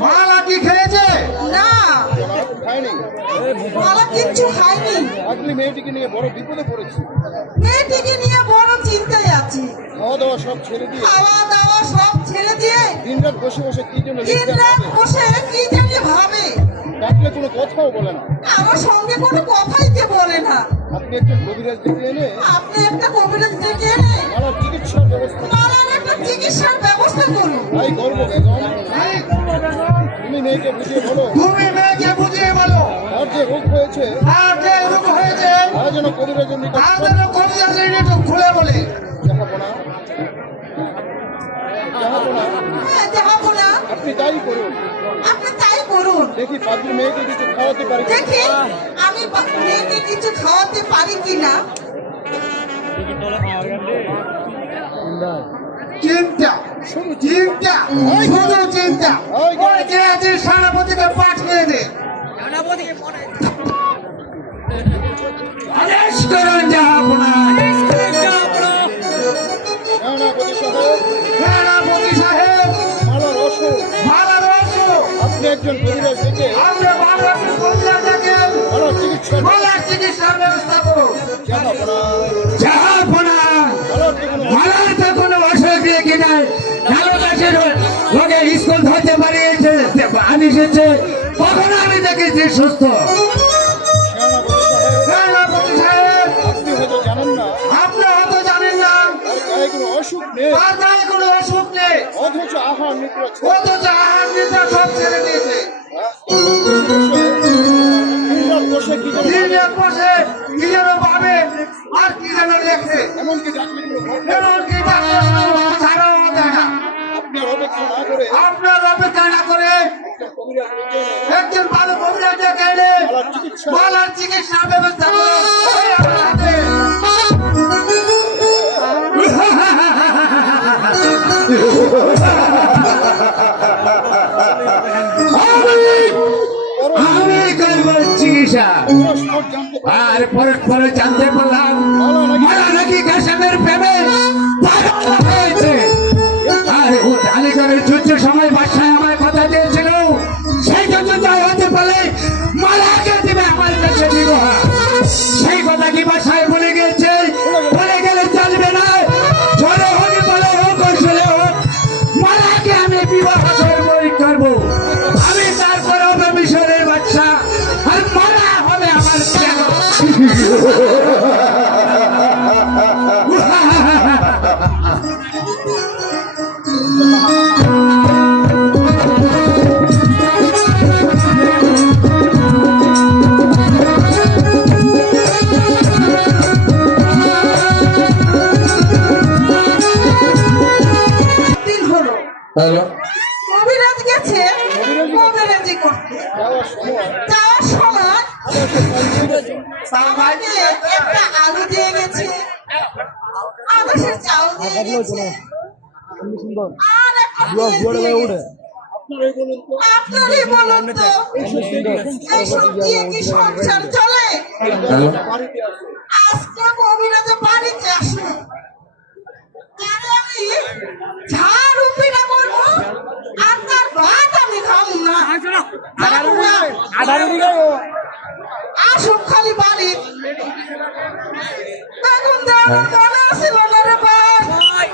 মালা কি খেয়েছে? না, খায়নি। মালা কিচ্ছু খাইনি। আপনি মেয়েটিকে নিয়ে বড় বিপদে পড়েছি। মেয়েটিকে নিয়ে বড় চিন্তায় আছি। খাওয়া দাওয়া সব ছেড়ে দিয়ে খাওয়া দাওয়া সব ছেড়ে দিয়ে দিনরাত বসে বসে কি জন্য দিন রাত বসে কি জানি ভাবে। ডাকলে কোনো কথাও বলে না। আমার সঙ্গে কোনো কথাই কে বলে না। আপনি একজন কবিরাজ ডেকে এনে আপনি একটা কবিরাজ ডেকে এনে মালার চিকিৎসার ব্যবস্থা মালার একটা চিকিৎসার ব্যবস্থা করুন। তাই করব বেগম। তুমি মেয়েকে বুঝিয়ে বলো তুমি মেয়েকে বুঝিয়ে বলো তার যে রোগ হয়েছে আর যে রোগ হয়েছে তা যেন কবিরাজের নিকট তাদের কবিরাজের একটু খুলে বলে। দেখাবো না হ্যাঁ, দেখাবো না। আপনি তাই করুন। আপনি তাই করুন। দেখি পাগলি মেয়েকে কিছু খাওয়াতে পারি কিনা। দেখি আমি মেয়েকে কিছু খাওয়াতে পারি কিনা। চিন্তা শুধু চিন্তা ওই যে আছে সেনাপতিকে পাঠিয়ে দে। আদেশ করুন জাহাপনা। সেনাপতি সাহেব মালার অসুখ মালার অসুখ। আপনি একজন কবিরাজ ডেকে আমরা বাবার কবিরাজকে মালার চিকিৎসার ব্যবস্থা করুন। দেখাবো না। জাহাপনা মালার যে কোনো মালার তো কোনো অসুখ দিয়ে কিনা ভালো গাছের ওকে স্কুল ধরতে পারিয়েছে আনিসেছে কখনো আমি দেখেছি সুস্থ। সেনাপতি সাহেব আপনি হয়তো জানেন না আপনি হয়তো জানেন না তার গায়ে কোনো অসুখ নেই, তার গায়ে কোনো অসুখ নেই, অথচ আহার নিদ্রা অথচ আহার নিদ্রা সব ছেড়ে দিয়েছে। দিনরাত বসে কি যেন দিনে বসে কি যেন ভাবে আর কি যেন লেখে। এমনকি ডাকলে কোনো কথা এমনকি ডাক্তার ছাড়াও দেয় না। আপনার অপেক্ষা না করে আপনার অপেক্ষা না করে কবিরাজ ডেকে এনে একজন ভালো কবিরাজ ডেকে এনে মালার চিকিৎসা মালার চিকিৎসার ব্যবস্থা করুন। আমি করব চিকিৎসা। সব জানতে আর পরে জানতে পারলাম মালা নাকি কাশেমের প্রেমে পাগল হয়েছে। আর ও আলিগড়ের যুদ্ধের সময় বাদশাহ আমায় কথা দিয়েছিল সেই জন্য যা হতে পারে মালাকে দিবে আমার কাছে দিব। সেই কথা কি বাদশাহ বলে গেছে? বলে গেলে চলবে না। ঝড়ে হোক বলে হোক কৌশলে হোক মালাকে আমি বিবাহ করবো। আমি তারপরে হবে মিশরের বাদশা আর মালা হবে আমার প্রেম। দিন হলো হ্যালো কবিরাজ গেছে কবিরাজি করতে। যাওয়ার সময় যাওয়ার সময় আমাকে একটা আলু দিয়ে গেছে, আদাসের চাল দিয়ে গেছে, আর একটা পেঁয়াজ দিয়ে গেছে। আপনারই বলুন তো এইসব দিয়ে কি সংসার চলে? বাড়িতে আসে আজকে কবিরাজে বাড়িতে আসে তাহলে আমি ঝাড় উপিনা করবো আর তার ভাত আমি খাবো না। আসুক খালি বাড়ি। এখন তো আমার মনে আসিল না রে ভাই,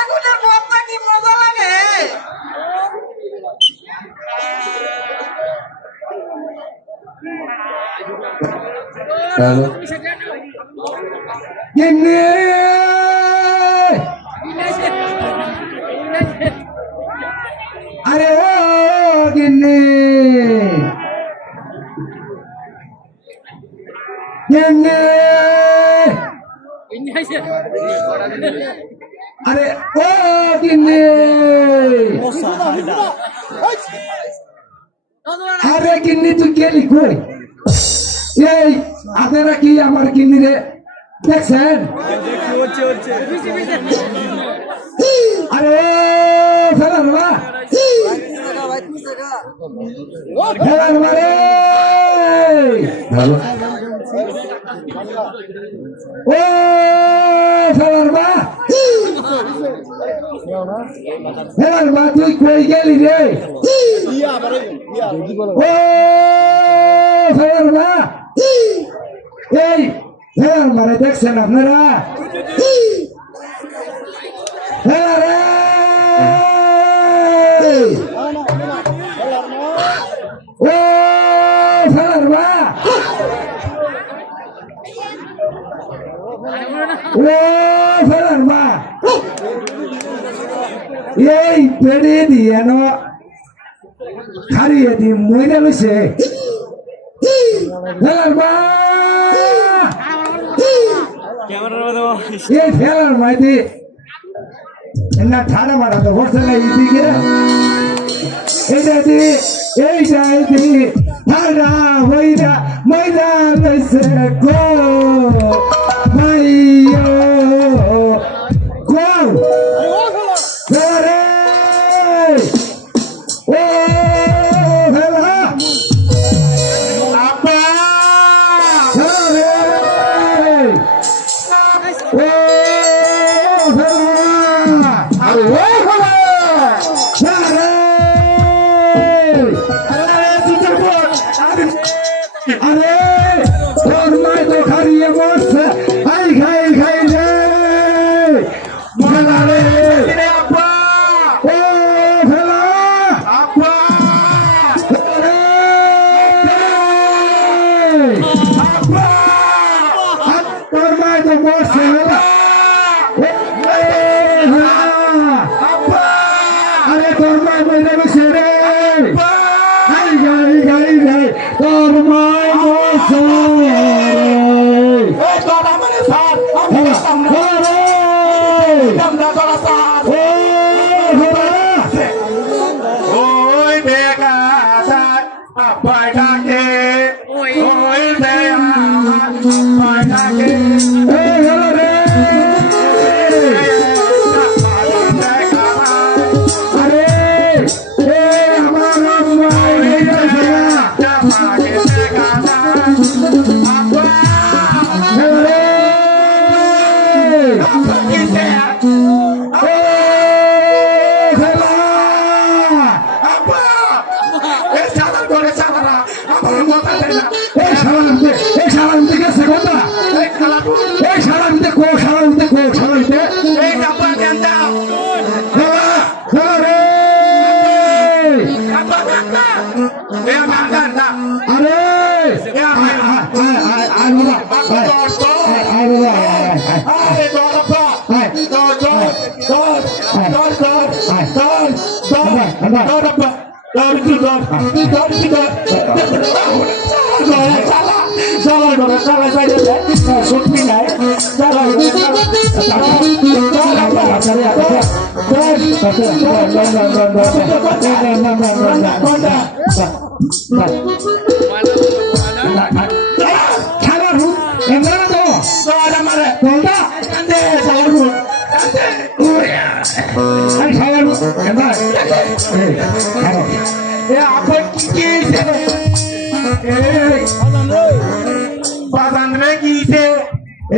এখনের বদনা কি মজা লাগে। হ্যালো গিন্নি আরে ও গিন্নি গিন্নি আরে ও গিন্নি আরে গিন্নি তুই গেলি কই? এই আপনারা কি আমার গিন্নি রে দেখছেন? আরে ফেলার মা ফেলার মারে ও ফেলার মা ফেলার মা তুই কই গেলি রে? ও ফেরার মা এই ফেরার মানে দেখছেন আপনারা ফেরার ও ফেরার মা ও ফেরার মা এই পেড়ে দিয়ে ন হারিয়ে দি মইরা লইছে ফেরার মা এই ফেরার মাইদি না ঠাড়া মারা তো বসে না এইদিকে এইটা দি এইটা দি ঠাড়া মইরা মইরা লইছে গো মাইয়ো গো ফেরে ও ফেরা আব্বা ফেরে ও ফেরা আর ও ফেরা ফেরে আরে তোর মাই তো খারিয়ে মরছে খাই খাই খাই রে মরা রে আব্বা ও ফেলা আব্বা রে আব্বা তোর মাই তো মরছে আরে তোর মাই মরে গেছে রে খাই খাই খাই রে তোর মাই মরছে এই তোরা মানে স্যার আমি সামনে আমরা তোরা স্যার ওই বেগাটা আব্বা ডাকে ওই বেগাটা আব্বা ডাকে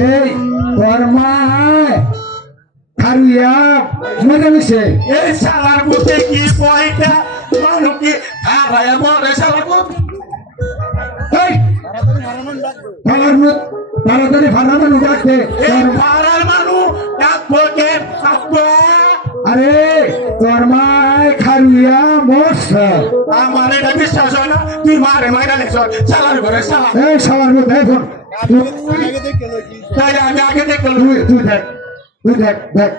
এই তোর মা খারিয়া মরে গেছে এই শালার বুতে কি পয়টা মানুষ কি আয় মরে শালা বুত এই তাড়াতাড়ি ফানানো ডাকতে এই পাড়ার মানুষ ডাকবো কে ডাকবো আরে তোর মায় খারিয়া মরছে আমার এটা বিশ্বাস হয় না তুই মারে মাইরা লেছ শালার ঘরে শালা এই সবার মধ্যে এখন তাই আমি আগে দেখলাম তুই দেখ দেখ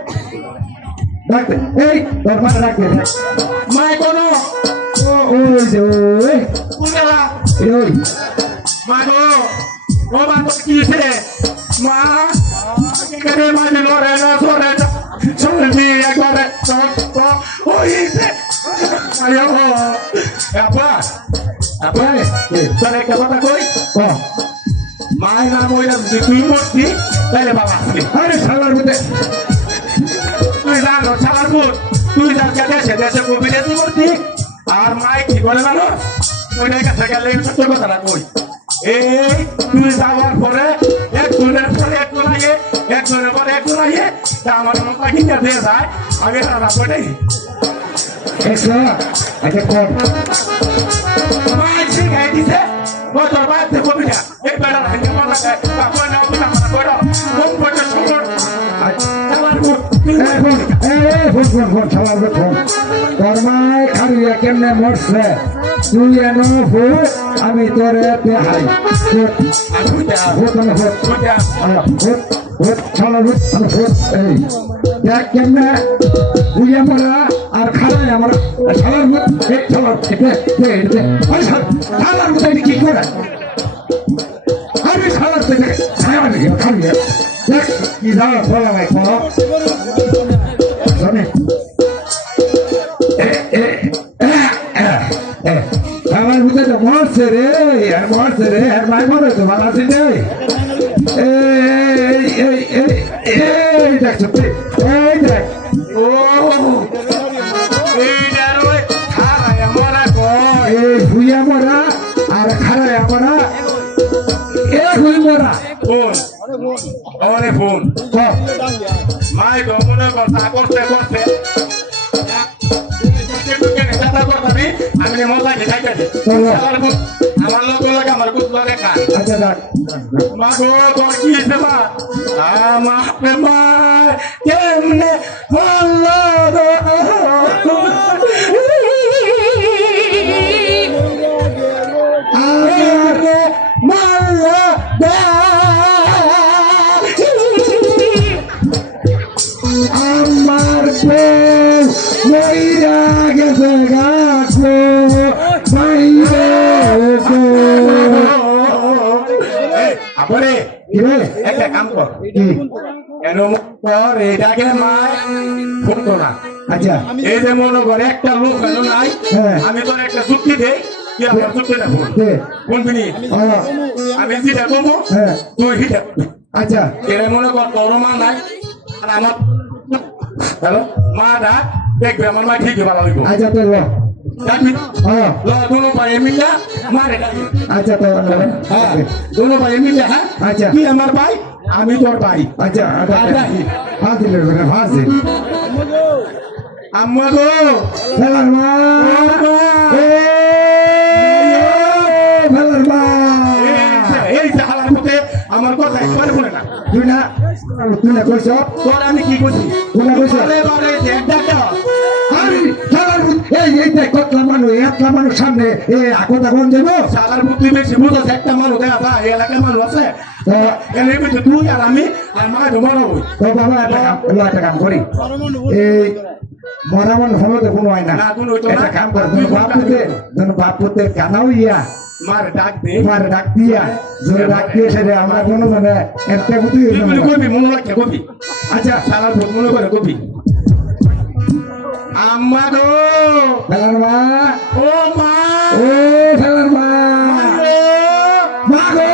ডাকতে এই তোর মা ডাকতে দেখ মাই কোনো ওই যে ওই কুলেলা ওই মা গো ও মা তো কি সে মা কেন মা দিল রে না সরে না চলবি একবারে তো ওই সে আয়ো আপা আপা তোর একটা কথা কই মাই না মইরা যদি তুই মরতি তাহলে বাবা আসলি আরে শালার মধ্যে তুই জানো শালার পুত তুই যাকে দেশে দেশে বিদেশি মরতি আর মাই কি করে জানো ওইটার কাছে গেলে সত্য কথাটা কই এই তুই যাওয়ার পরে এক দিনের পরে একটু লাগে এক দিনের পরে একটু লাগে তা আমার মতো কিনে দিয়ে যায় আমি রান্না করে এসো আচ্ছা কর মাছি খাই দিছে ও তোর বাড়িতে কবিটা এই বেড়া ভাঙে মারা খায় বাবা না ওটা মারা করে কোন পয়সা সুন্দর আমার ফোন ছাড়ার ফোন কর্মায় খারিয়া কেমনে মরছে তুই এনো ভূত আমি তোরে দেখাই ভূত ছাড়া ভূত এই দেখ কেমনে বুঝে মরা আর খারাই আমার ছাড়ার ভূত এক ছাড়ার ছাড়ার ভূত কি করে আমি ছাড়ার থেকে ছাড়া খারিয়া দেখ কি দাঁড়া ফলা ভাই ফলা জানে আমার ভিতরে তো মরছে রে আর ভাই মনে তো ভালো আছে রে এই দেখ সত্যি এই দেখ ও এই ডারোয় খারায় আমরা কই এই ভুইয়া মরা আর খারায় আমরা এ ভুই মরা ফোন অনেক ফোন মাই মনে কথা করতে করতে আমি মজা খেয়ে খাই আমার লোক লাগে আমার কুত লাগে খান আচ্ছা দেখ মা গো তোর কি হয়েছে মা আমার মা কেমনে বললো আমার বউ মইরা গেছে গাছো বাইরে গো আপরে কিরে একটা কাম কর কি কেন তোর এটাকে মায় ফোন কর না আচ্ছা এই যে মনে করে একটা লোক হলো নাই হ্যাঁ। আমি তোর একটা চুক্তি দেই কি আমার চুক্তিটা ফোন দে কোন ফিনি আমি যেটা করবো হ্যাঁ তুই হিটা আচ্ছা এরা মনে কর তোর মা নাই আর আমার হ্যালো মা ডাক দেখবে আমার মা ঠিকই ভালো হইব আচ্ছা তো ল ডাকবি হ্যাঁ ল দুনো ভাই মিলা মারে ডাকবি আচ্ছা তো হ্যাঁ দুনো ভাই মিলে হ্যাঁ আচ্ছা। তুই আমার ভাই আমি তোর ভাই আচ্ছা ফাজিল ফাজিল আম্মা গো ফেলার মা এ ফেলার মা এই যে হালার মধ্যে আমার কথা একবার বলে না তুই না কইছ তোর আমি কি করছি কোনা কইছ বারে বারে যে ডাকা আমি ফেলার এই কতলা মানুষ সামনে আকতা কোন যাবো শালার বুদ্ধি বেশি বুঝছ একটা মানুষ দেখা যায় এই এলাকার মানুষ আছে এর ভিতরে তুই আর আমি আর মা ঘুমানো হই তো বাবা একটা কাম করি এই মরামন হলে কোনো হয় না না, কোনো হইতো না। একটা কাম করে বাপুতে কানাও ইয়া মার ডাক দে মার ডাক দিয়া জোরে ডাক দিয়ে সেটা আমরা কোনো মানে একটা বুদ্ধি তুই বলি কবি মনে রাখে কবি আচ্ছা শালার ভূত মনে করে কবি আম্মা গো ফেলার মা ও মা ও ফেলার মা মা গো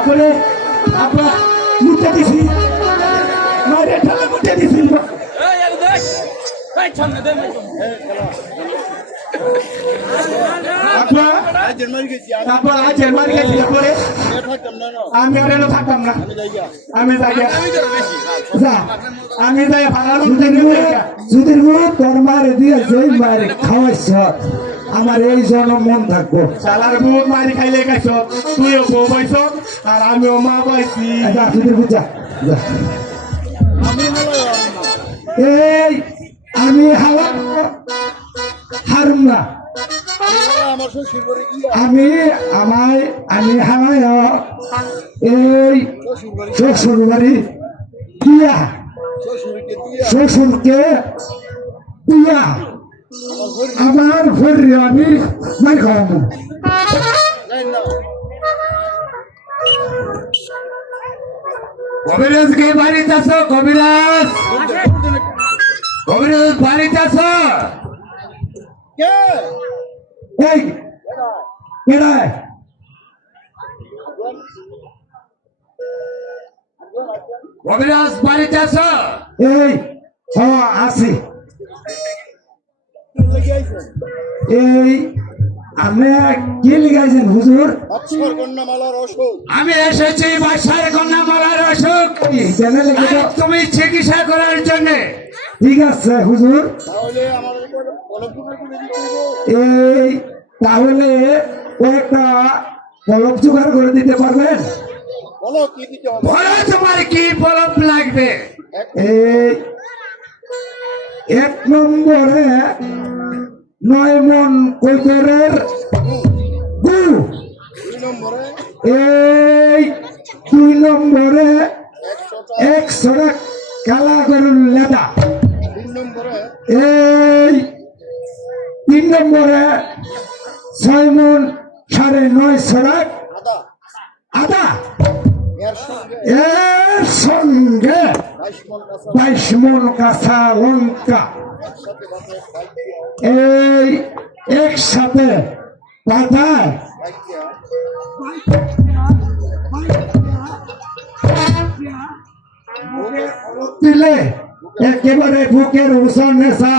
আপনি আপা মুটে দিছি মারে ঠালে মুটে দিছি আপা তারপর আজ জার্মানি গেছি পরে আমি আর এলো থাকতাম না আমি যাই যা আমি যাই ভাড়া যুদির তোর মারে দিয়ে যেই মারে খাওয়াইছ আমার এই জন্য মন থাকবো শালার বুট মারি খাইলে খাইছ তুইও বউ পাইছ আর আমিও মা পাইছি যা যুদির বুঝা এই আমি হাওয়া হারুম না আমি হাওয়ায় এই শ্বশুর বাড়ি দিয়া শ্বশুরকে দিয়া আমার ঘরে আমি মাই খাওয়াবো কবিরাজ কে বাড়িতে আছো কবিরাজ বাড়িতে আছো এই কেডায় কবিরাজ বাড়িতে আছো? এই ও আছি এই আপনি কি লিখাইছেন হুজুর? আমি এসেছি বাসার কন্যা মালার অসুখ এখানে লিখে আর দাও। তুমি চিকিৎসা করার জন্য। ঠিক আছে হুজুর। এই তাহলে কয়েকটা পলক জোগাড় করে দিতে পারবেন? বলো তোমার কি বরফ লাগবে? এই 1 নম্বরে 9 মন কৈতরের গু, এই 2 নম্বরে 100 কালা গরুর লেদা, এই 3 নম্বরে 6 মন 9.5 আদা, এর সঙ্গে 22 মন কাঁচা লঙ্কা, এই একসাথে পাতায় দিলে একেবারে বুকের ওজন নেশা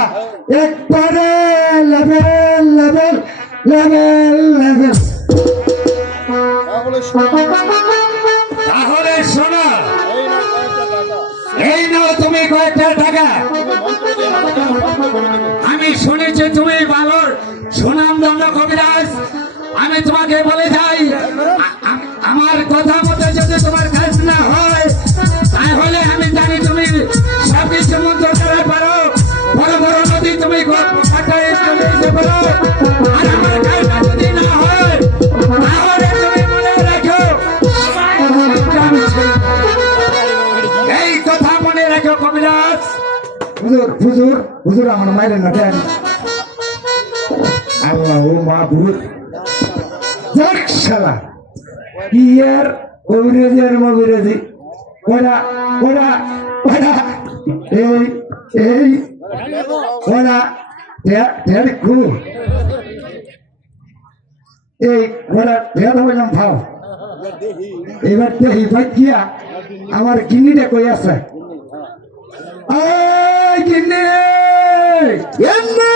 একবারে লেভেল লেভেল লেভেল লেভেল। তাহলে শোনো, এই নাও তুমি কয়েকটা টাকা। আমি শুনেছি তুমি ভালো সুনামধন্য কবিরাজ। আমি তোমাকে বলে যাই, আমার কথা মতো যদি তোমার কাজ না হয় তাহলে আমি জানি তুমি সবকিছু মন্ত্র করা পারো। বড় বড় নদী তুমি কাটায় চলে যেতে পারো। আর আমার কাজটা যদি না হয় তাহলে তুমি মনে রাখো এই কথা মনে রাখো কবিরাজ। হুজুর হুজুর হুজুর আমার মায়ের না দেন। আল্লাহ ও মাহবুব দেখ শালা ইয়ার কবিরাজের মবিরাজি ওরা ওরা ওরা এই এই ওরা দেখু এই ওরা বের হইলাম ভাও এবার দেখি ভাই কিয়া আমার গিন্নিটা কই আছে। গিন্নি গিন্নি